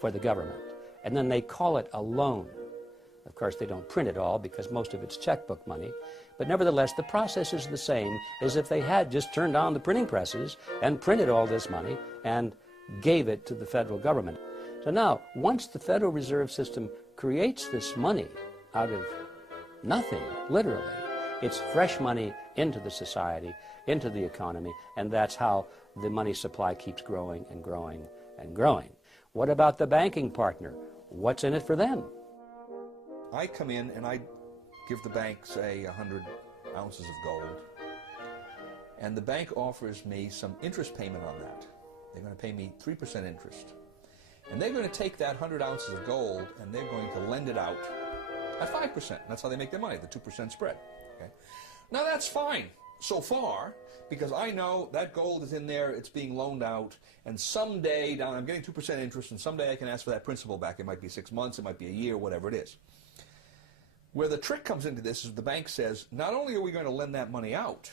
for the government. And then they call it a loan. Of course, they don't print it all because most of it's checkbook money. But nevertheless, the process is the same as if they had just turned on the printing presses and printed all this money and gave it to the federal government. So now, once the Federal Reserve System creates this money out of nothing, literally, it's fresh money into the society, into the economy, and that's how the money supply keeps growing and growing and growing. What about the banking partner? What's in it for them? I come in and I give the bank, say, 100 ounces of gold, and the bank offers me some interest payment on that. They're going to pay me 3% interest. And they're going to take that 100 ounces of gold and they're going to lend it out at 5%. That's how they make their money, the 2% spread. Okay? Now that's fine so far, because I know that gold is in there, it's being loaned out, and someday I'm getting 2% interest, and someday I can ask for that principal back. It might be 6 months, it might be a year, whatever it is. Where the trick comes into this is the bank says, not only are we going to lend that money out,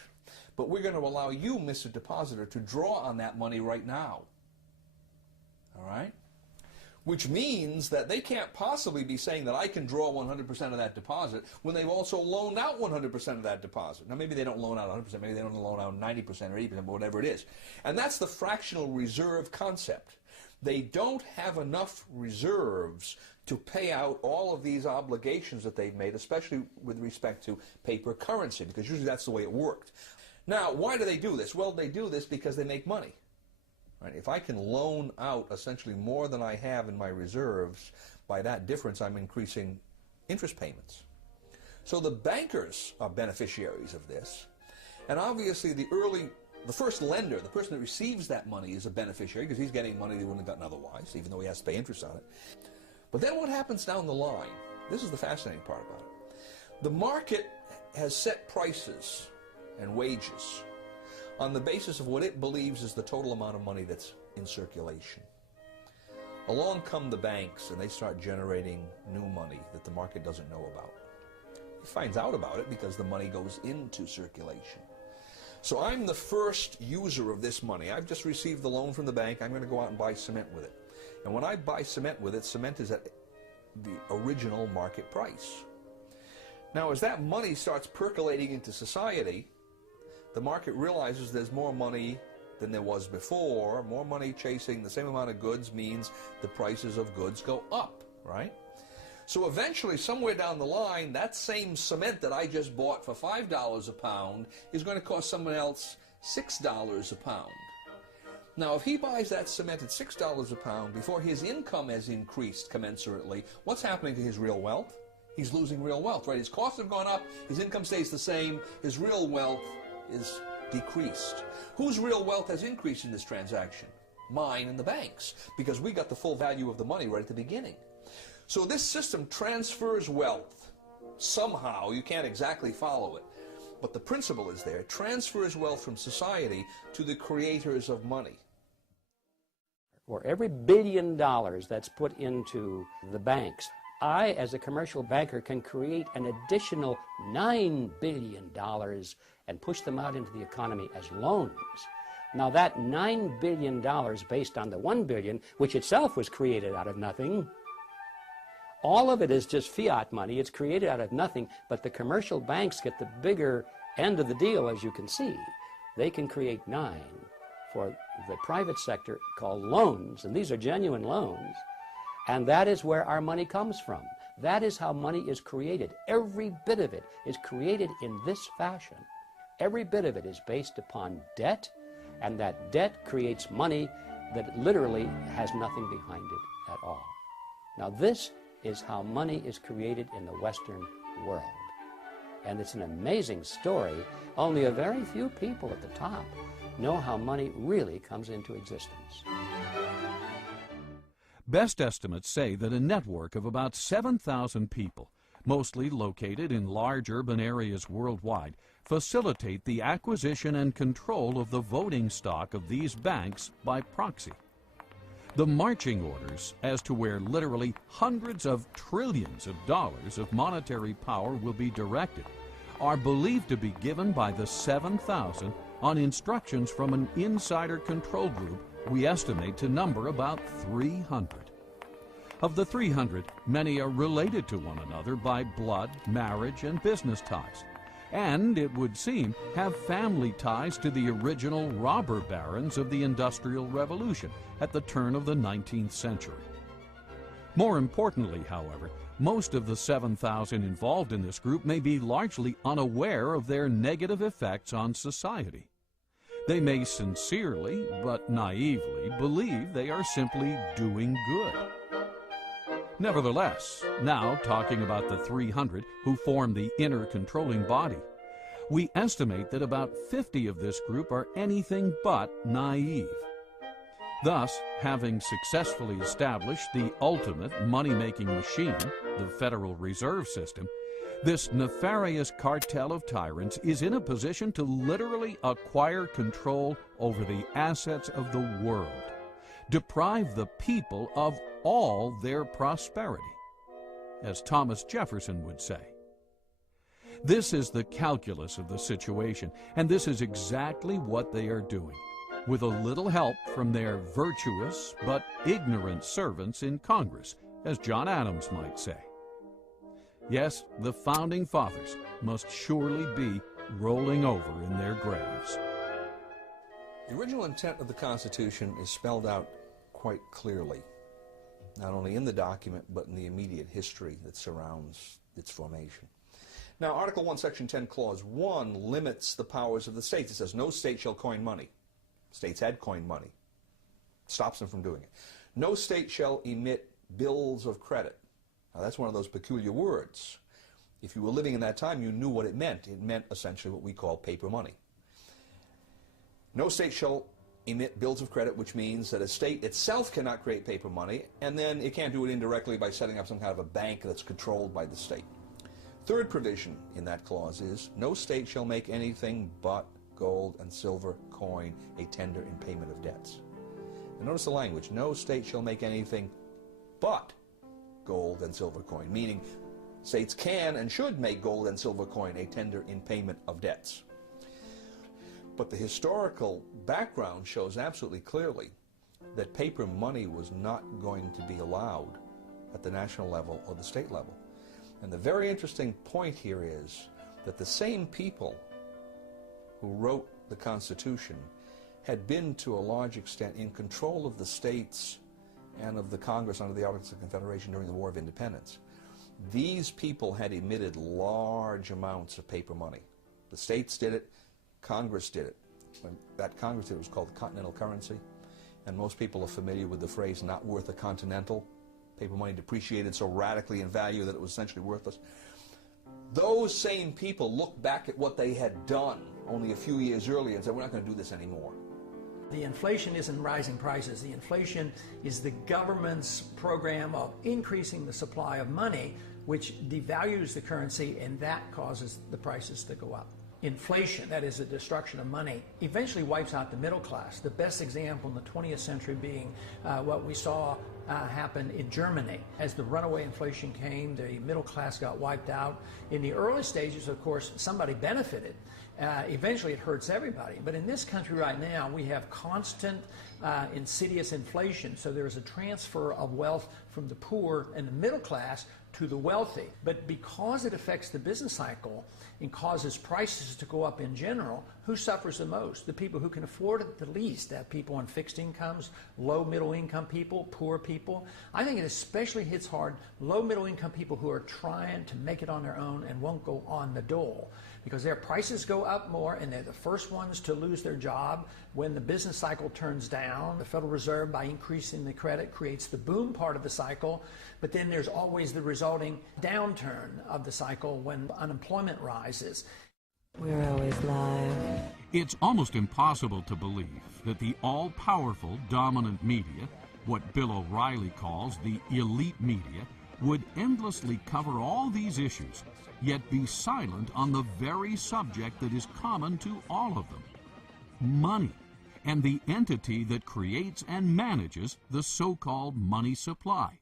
but we're going to allow you, Mr. Depositor, to draw on that money right now. All right? Which means that they can't possibly be saying that I can draw 100% of that deposit when they've also loaned out 100% of that deposit. Now, maybe they don't loan out 100%, maybe they don't loan out 90% or 80%, but whatever it is. And that's the fractional reserve concept. They don't have enough reserves to pay out all of these obligations that they've made, especially with respect to paper currency, because usually that's the way it worked. Now, why do they do this? Well, they do this because they make money. Right? If I can loan out essentially more than I have in my reserves, by that difference I'm increasing interest payments. So the bankers are beneficiaries of this, and obviously the first lender, the person that receives that money, is a beneficiary because he's getting money they wouldn't have gotten otherwise, even though he has to pay interest on it. But then what happens down the line, this is the fascinating part about it. The market has set prices and wages on the basis of what it believes is the total amount of money that's in circulation. Along come the banks and they start generating new money that the market doesn't know about. It finds out about it because the money goes into circulation. So I'm the first user of this money. I've just received the loan from the bank. I'm going to go out and buy cement with it. And when I buy cement with it, cement is at the original market price. Now, as that money starts percolating into society, the market realizes there's more money than there was before. More money chasing the same amount of goods means the prices of goods go up, right? So eventually, somewhere down the line, that same cement that I just bought for $5 a pound is going to cost someone else $6 a pound. Now, if he buys that cement at $6 a pound before his income has increased commensurately, what's happening to his real wealth? He's losing real wealth, right? His costs have gone up, his income stays the same, his real wealth is decreased. Whose real wealth has increased in this transaction? Mine and the bank's, because we got the full value of the money right at the beginning. So this system transfers wealth. Somehow, you can't exactly follow it, but the principle is there. It transfers wealth from society to the creators of money. For every $1 billion that's put into the banks, I, as a commercial banker, can create an additional $9 billion and push them out into the economy as loans. Now that $9 billion based on the $1 billion, which itself was created out of nothing, all of it is just fiat money. It's created out of nothing, but the commercial banks get the bigger end of the deal, as you can see. They can create 9 for the private sector called loans, and these are genuine loans, and that is where our money comes from. That is how money is created. Every bit of it is created in this fashion. Every bit of it is based upon debt, and that debt creates money that literally has nothing behind it at all. Now this is how money is created in the Western world. And it's an amazing story. Only a very few people at the top know how money really comes into existence. Best estimates say that a network of about 7,000 people, mostly located in large urban areas worldwide, facilitate the acquisition and control of the voting stock of these banks by proxy. The marching orders as to where literally hundreds of trillions of dollars of monetary power will be directed are believed to be given by the 7,000 on instructions from an insider control group we estimate to number about 300. Of the 300, many are related to one another by blood, marriage, and business ties, and, it would seem, have family ties to the original robber barons of the Industrial Revolution at the turn of the 19th century. More importantly, however, most of the 7,000 involved in this group may be largely unaware of their negative effects on society. They may sincerely, but naively, believe they are simply doing good. Nevertheless, now talking about the 300 who form the inner controlling body, we estimate that about 50 of this group are anything but naive. Thus, having successfully established the ultimate money-making machine, the Federal Reserve System, this nefarious cartel of tyrants is in a position to literally acquire control over the assets of the world, deprive the people of all their prosperity, as Thomas Jefferson would say. This is the calculus of the situation, and this is exactly what they are doing, with a little help from their virtuous but ignorant servants in Congress, as John Adams might say. Yes, the Founding Fathers must surely be rolling over in their graves. The original intent of the Constitution is spelled out quite clearly, not only in the document, but in the immediate history that surrounds its formation. Now, Article 1, Section 10, Clause 1 limits the powers of the states. It says, no state shall coin money. States had coined money. Stops them from doing it. No state shall emit bills of credit. Now, that's one of those peculiar words. If you were living in that time, you knew what it meant. It meant essentially what we call paper money. No state shall emit bills of credit, which means that a state itself cannot create paper money, and then it can't do it indirectly by setting up some kind of a bank that's controlled by the state. Third provision in that clause is, no state shall make anything but gold and silver coin a tender in payment of debts. And notice the language, no state shall make anything but gold and silver coin, meaning states can and should make gold and silver coin a tender in payment of debts. But the historical background shows absolutely clearly that paper money was not going to be allowed at the national level or the state level. And the very interesting point here is that the same people who wrote the Constitution had been to a large extent in control of the states and of the Congress under the Articles of Confederation during the War of Independence. These people had emitted large amounts of paper money. The states did it, Congress did it. When that Congress did it was called the continental currency, and most people are familiar with the phrase not worth a continental. Paper money depreciated so radically in value that it was essentially worthless. Those same people looked back at what they had done only a few years earlier and said, we're not going to do this anymore. The inflation isn't rising prices. The inflation is the government's program of increasing the supply of money, which devalues the currency, and that causes the prices to go up. Inflation, that is the destruction of money, eventually wipes out the middle class. The best example in the 20th century being what we saw happen in Germany. As the runaway inflation came, the middle class got wiped out. In the early stages, of course, somebody benefited. Eventually it hurts everybody. But in this country right now, we have constant insidious inflation. So there is a transfer of wealth from the poor and the middle class to the wealthy. But because it affects the business cycle and causes prices to go up in general, who suffers the most? The people who can afford it the least. That people on fixed incomes, low middle income people, poor people. I think it especially hits hard low middle income people who are trying to make it on their own and won't go on the dole, because their prices go up more and they're the first ones to lose their job when the business cycle turns down. The Federal Reserve, by increasing the credit, creates the boom part of the cycle, but then there's always the resulting downturn of the cycle when unemployment rises. We're always live. It's almost impossible to believe that the all-powerful dominant media, what Bill O'Reilly calls the elite media, would endlessly cover all these issues, yet be silent on the very subject that is common to all of them: money, and the entity that creates and manages the so-called money supply,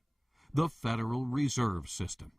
the Federal Reserve System.